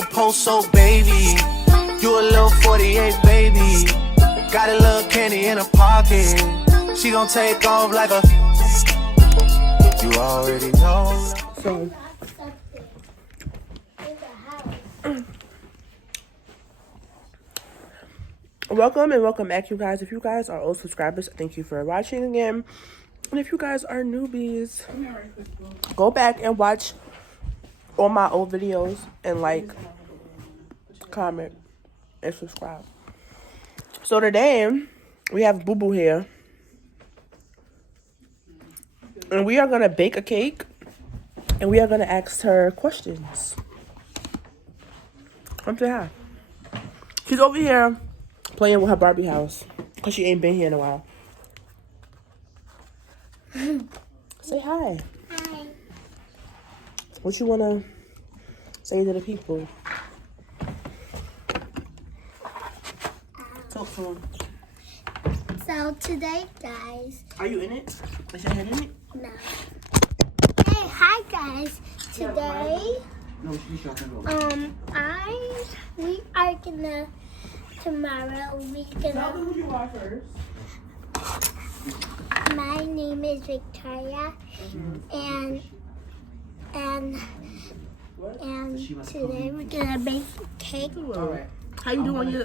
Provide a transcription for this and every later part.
little post so baby. You a little 48 baby. Got a little candy in her pocket. She gon' take off like a. You already know. So. Welcome back, you guys. If you guys are old subscribers, thank you for watching again. And if you guys are newbies, go back and watch all my old videos and like, comment, and subscribe. So today, we have Boo Boo here. And we are going to bake a cake. And we are going to ask her questions. Come say hi. She's over here playing with her Barbie house. Because she ain't been here in a while. Say hi. Hi. What you want to say to the people? Talk to them. So today, guys. Are you in it? Is your head in it? No. Hey, hi guys. Today, we are gonna tomorrow. We Tell them gonna. who you are first. My name is Victoria, and today we're gonna bake cake. All right. How you doing on your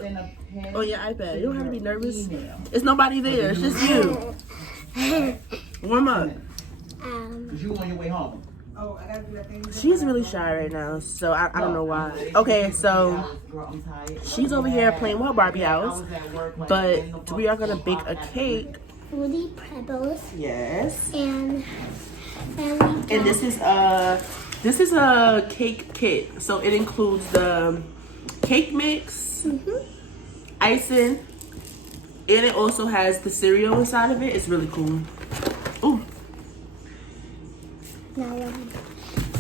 iPad? You don't have to be nervous. It's nobody there. It's just you. Warm up. You on your way home. She's really shy right now, so I don't know why. Okay, so she's over here playing with her Barbie house, but we are gonna bake a cake. Fruity Pebbles. Yes. And this is a cake kit, so it includes the cake mix, icing, and it also has the cereal inside of it. It's really cool. Ooh.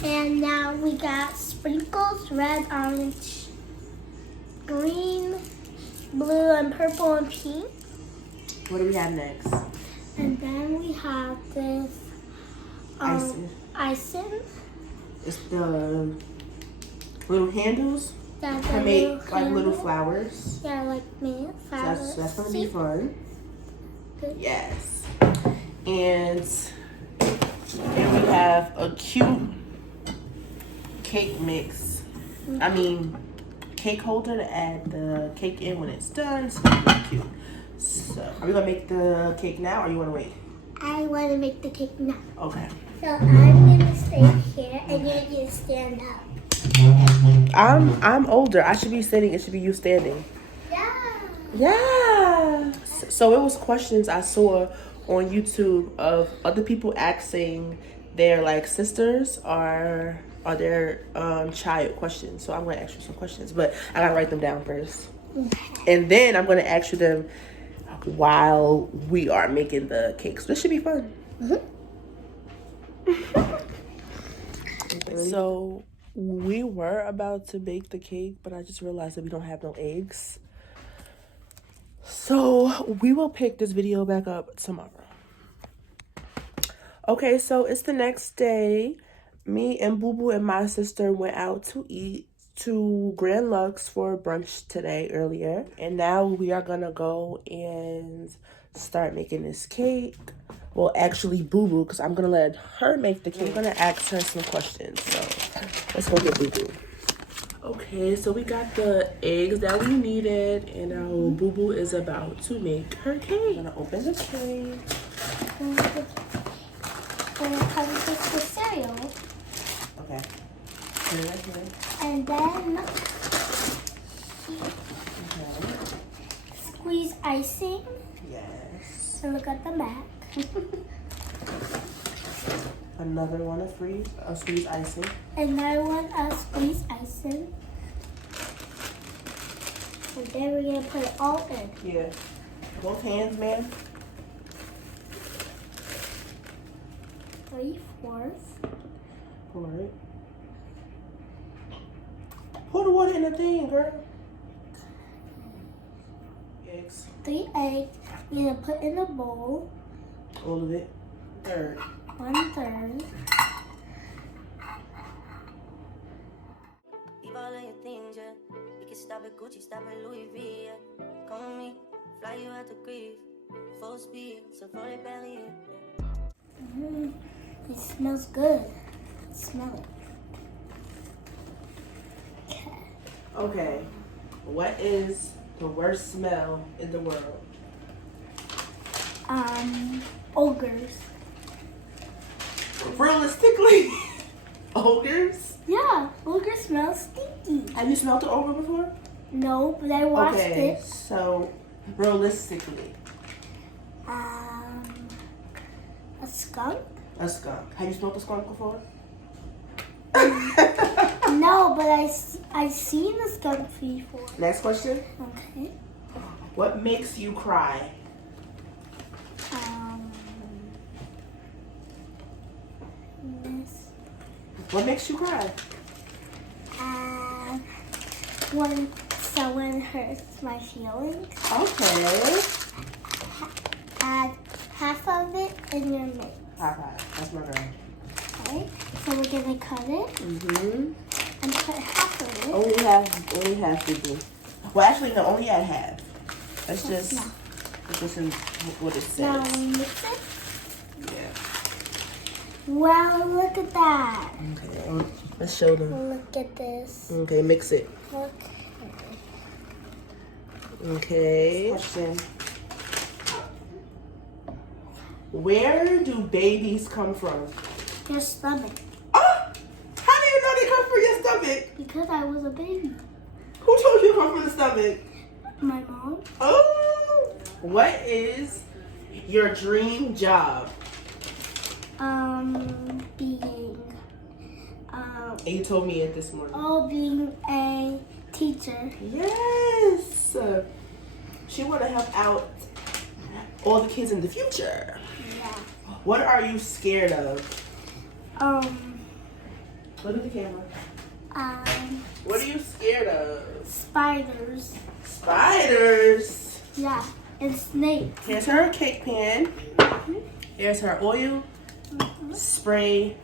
Now we got sprinkles, red, orange, green, blue, and purple, and pink. What do we have next? And then we have this icing. It's the little handles That's to make like little flowers. Yeah, like me. Flowers. So that's gonna be fun. Good. Yes. And here we have a cute cake mix. I mean, cake holder to add the cake in when it's done. So it's really cute. So, are we gonna make the cake now, or you wanna wait? I want to make the cake now. Okay. So I'm gonna stay here, and you're gonna stand up. I'm older. I should be sitting. It should be you standing. Yeah. Yeah. So it was questions I saw on YouTube of other people asking their like sisters or their child questions. So I'm gonna ask you some questions, but I gotta write them down first, and then I'm gonna ask you them while we are making the cake. So this should be fun. So we were about to bake the cake, but I just realized that we don't have no eggs. So we will pick this video back up tomorrow. Okay, so it's the next day. Me and Boo Boo and my sister went out to eat to Grand Lux for brunch today earlier. And now we are gonna go and start making this cake. Well, actually Boo Boo, because I'm gonna let her make the cake. I'm gonna ask her some questions. So let's go get Boo Boo. Okay, so we got the eggs that we needed, and now Boo Boo is about to make her cake. I'm gonna open the cake. And it comes with the cereal. Okay. Put it right here. And then squeeze icing. Yes. So look at the back. Another one of squeeze icing. Another one of squeeze icing. And then we're gonna put it all in. Yeah. Both hands, ma'am. 3/4. Pour it. Pour the water in the thing, girl. Eggs. 3 eggs. We're gonna put in a bowl. All of it. Third. 1/3. things, yeah. We can stop at Gucci, stop at Louis V, yeah. Come with me, fly you out to Greece. Full speed, so for the belly, yeah. It smells good. Smell it. Okay. What is the worst smell in the world? Ogres. Realistically, ogres? Yeah, ogre smells stinky. Have you smelled an ogre before? No, but I watched Okay, it. so realistically, A skunk? a skunk. Have you smelled a skunk before? No, but I seen a skunk before. Next question. Okay. What makes you cry? This. What makes you cry? When someone hurts my feelings, Okay. add half of it in your mix. High five. That's my girl. Okay. So we're gonna cut it Mm-hmm. and put half of it. Only half, people. Well, actually, no, only add half. That's just what it says. Now we mix it. Yeah. Wow, look at that. Okay, let's show them. Look at this. Okay, mix it. Look. Okay. Question. Where do babies come from? Your stomach. Oh! How do you know they come from your stomach? Because I was a baby. Who told you to come from the stomach? My mom. Oh! What is your dream job? Being. And you told me it this morning. Being a teacher. Yes! She want to help out all the kids in the future. Yeah. What are you scared of? Look at the camera. What are you scared of? Spiders. Spiders. Yeah. And snakes. Here's her cake pan. Here's her oil. Spray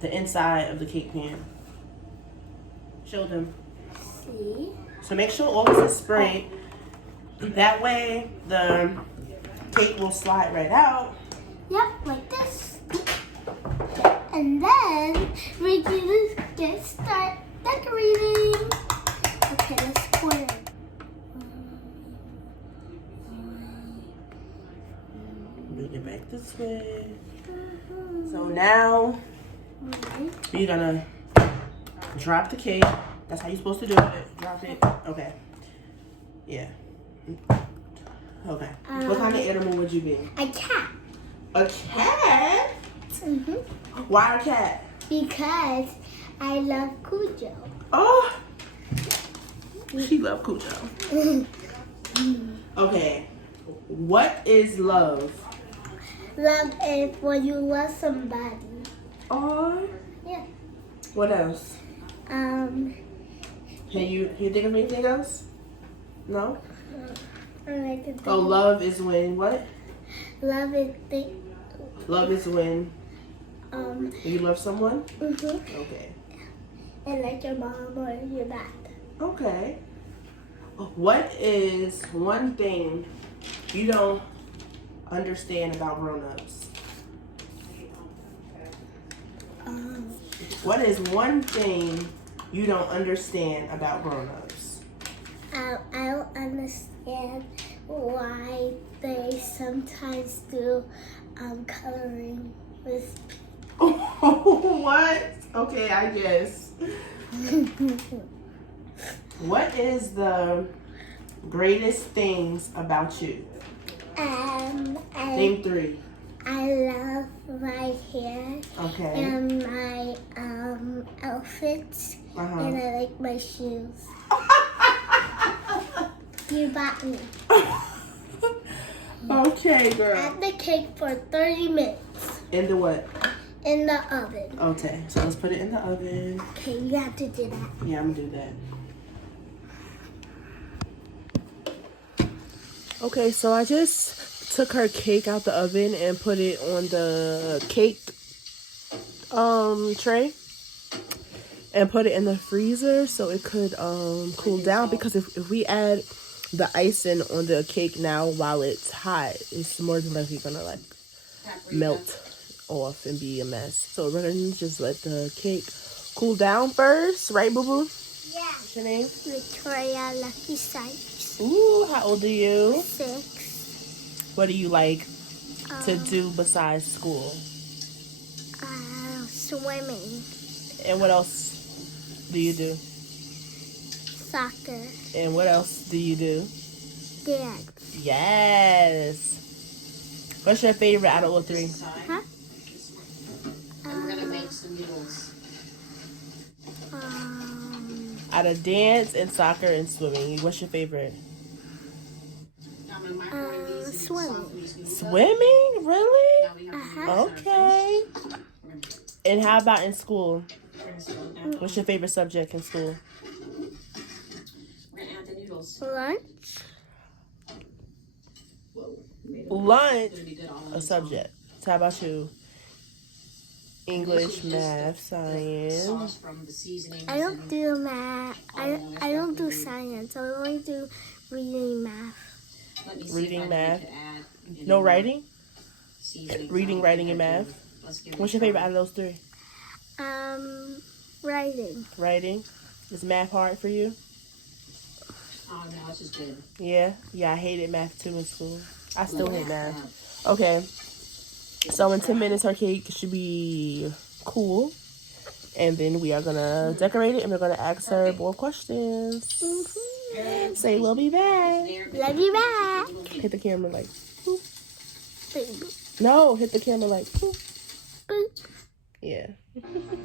the inside of the cake pan. Show them. See? So make sure all this is sprayed. That way the cake will slide right out. Yep, like this. And then we're gonna start decorating. Okay, let's pour it. Bring it back this way. So now we're gonna drop the cake. That's how you're supposed to do it. Drop it. Okay. Yeah. Okay. What kind of animal would you be? A cat. A cat? Why a cat? Because I love Cujo. Oh, she loves Cujo. Okay. What is love? Love is when you love somebody. Oh. Yeah. What else? Can you think of anything else? No? Oh, love is when what? Love is Love is when you love someone? Okay. and like your mom or your dad. Okay. What is one thing you don't understand about grown-ups? What is one thing you don't understand about grown-ups? I don't understand why they sometimes do coloring with What? Okay, I guess. What is the greatest things about you? Name 3. I love my hair Okay. and my outfits and I like my shoes. You bought me. Okay, girl. Add the cake for 30 minutes In the what? in the oven. Okay, so let's put it in the oven. Okay, you have to do that. Yeah, I'm gonna do that. Okay, so I just took her cake out the oven and put it on the cake tray. and put it in the freezer so it could cool down, because if we add the icing on the cake now while it's hot, it's more than likely gonna like melt off and be a mess. So we're gonna just let the cake cool down first, right, Boo Boo? Yeah. What's your name? Victoria Lucky Sykes. Ooh, how old are you? 6. What do you like to do besides school? Swimming. And what else do you do? Soccer. And what else do you do? Dance. Yes. What's your favorite out of all 3? Huh? And we're gonna make some noodles. Out of dance and soccer and swimming, what's your favorite? I'm gonna microwave these and Swimming. these noodles up. Swimming? Really? Now we have to use our Okay. And how about in school? thing. What's your favorite subject in school? We're gonna add the noodles. Lunch. Whoa. we made Lunch, It's gonna be good all on a its subject. So how about you? English, This is just math, the science. sauce from the seasonings I don't and do math. I don't do science. I only do reading math. let me see Reading, if I math. need to add any No more writing? seasonings. Reading, I don't writing, think and I do. math? Let's give it What's a your favorite try. out of those 3? Writing. Writing. Is math hard for you? Oh no, it's just good. Yeah. Yeah, I hated math too in school. I still hate math. Uh, Okay. So in 10 minutes, our cake should be cool. And then we are going to decorate it and we're going to ask her more questions. Say we'll be back. Love you back. Hit the camera like, boop. Boop, No, hit the camera like, boop. boop. Yeah.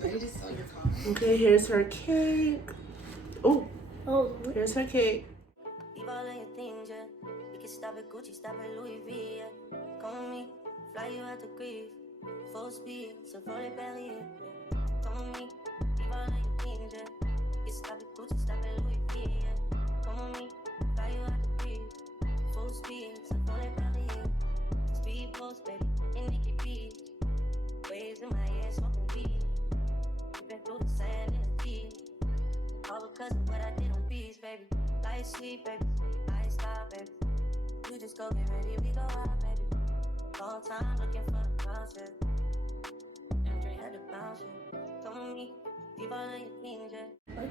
ready to sell your car. Okay, here's her cake. Oh, Oh, here's her cake. Leave all of your things, yeah. We can stop at Gucci, stop at Louis V, yeah. Come with me, fly you out to Greece. Full speed, so roll it belly, yeah. Come with me, leave all of your things, yeah. We can stop at Gucci, stop at Louis V, yeah. Come with me, fly you out to Greece. Full speed, so roll it belly, yeah. Speed post, baby, in Nikki Beach. Waves in my ass, smoking weed. Been through the sand and the deep. All because of what I did on beats, baby. Light sweet, baby. I ain't stop, baby. You just go get ready, we go out, baby. Long time looking for the bounce, yeah. And Dre had to bounce, yeah. Come with me, leave all of your things, yeah.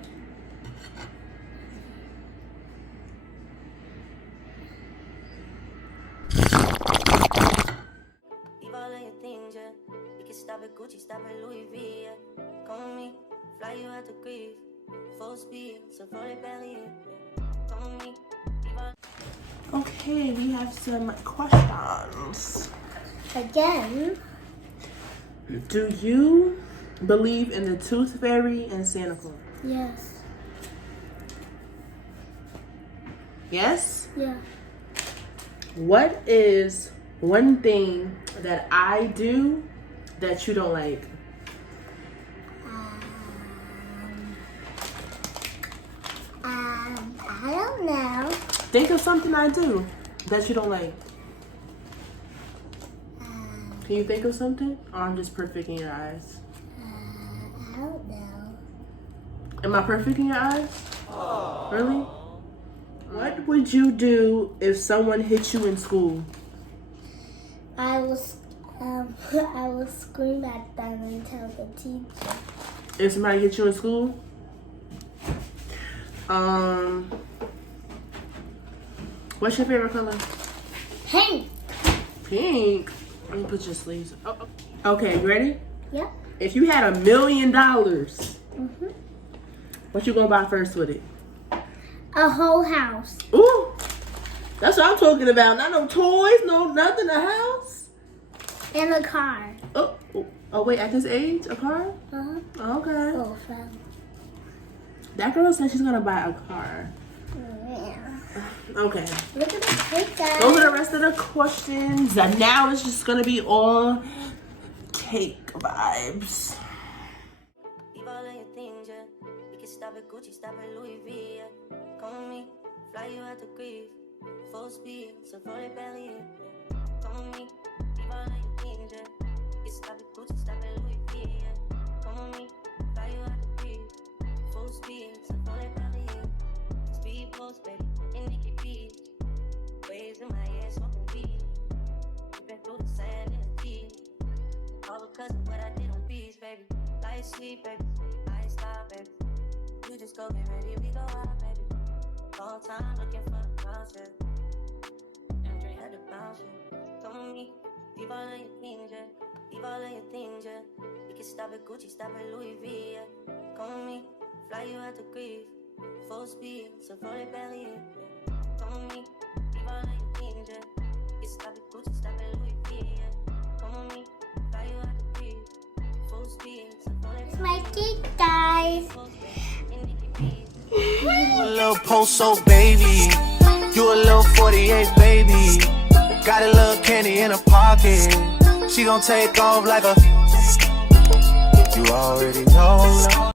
Leave all of your things, yeah. We can stop at Gucci, stop at Louis V, yeah. Come with me, fly you out to Greece. Full speed, so roll it belly, yeah. Come with me, leave all. Okay, we have some questions. again. Do you believe in the Tooth Fairy and Santa Claus? Yes. Yes? Yeah. What is one thing that I do that you don't like? I don't know. Think of something I do that you don't like. Can you think of something? Or I'm just perfect in your eyes? I don't know. Am I perfect in your eyes? Really? What would you do if someone hit you in school? I will scream at them and tell the teacher. If somebody hit you in school? What's your favorite color? Pink. Pink. Let me put your sleeves. Oh. Okay, you ready? Yep. If you had $1 million, Mhm. what you gonna buy first with it? A whole house. Ooh, that's what I'm talking about. Not no toys, no nothing. A house. And a car. Oh, wait. At this age, a car? Uh-huh. Okay. Oh, fun. That girl said she's gonna buy a car. Yeah. Okay. Look at the picture. Those are the rest of the questions. And now it's just gonna be all cake vibes. Leave all of your things, yeah. We can stop at Gucci, stop at Louis V, yeah. Come with me, fly you out to Greece. Full speed, so roll it belly, yeah. Come with me, leave all of your things, yeah. We can stop at Gucci, stop at Louis V, yeah. Come with me, fly you out to Greece. sleep, baby. I ain't stop, baby. You just go get ready, we go out, baby. All time looking for the bounce, yeah. And Dre had to bounce, yeah. Come with me, leave all of your things, yeah. Leave all of your things, yeah. We can stop at Gucci, stop at Louis V, yeah. Come with me, fly you out to Greece. Full speed, so for the belly, yeah. Come with me, leave all of your things, yeah. We can stop at Gucci, stop at Louis V, yeah. Come with me, fly you out to Greece. Full speed, so for the It's my cake, guys. You a little post-so baby. You a little 48 baby. Got a little candy in her pocket. She gon' take off like a. You already know.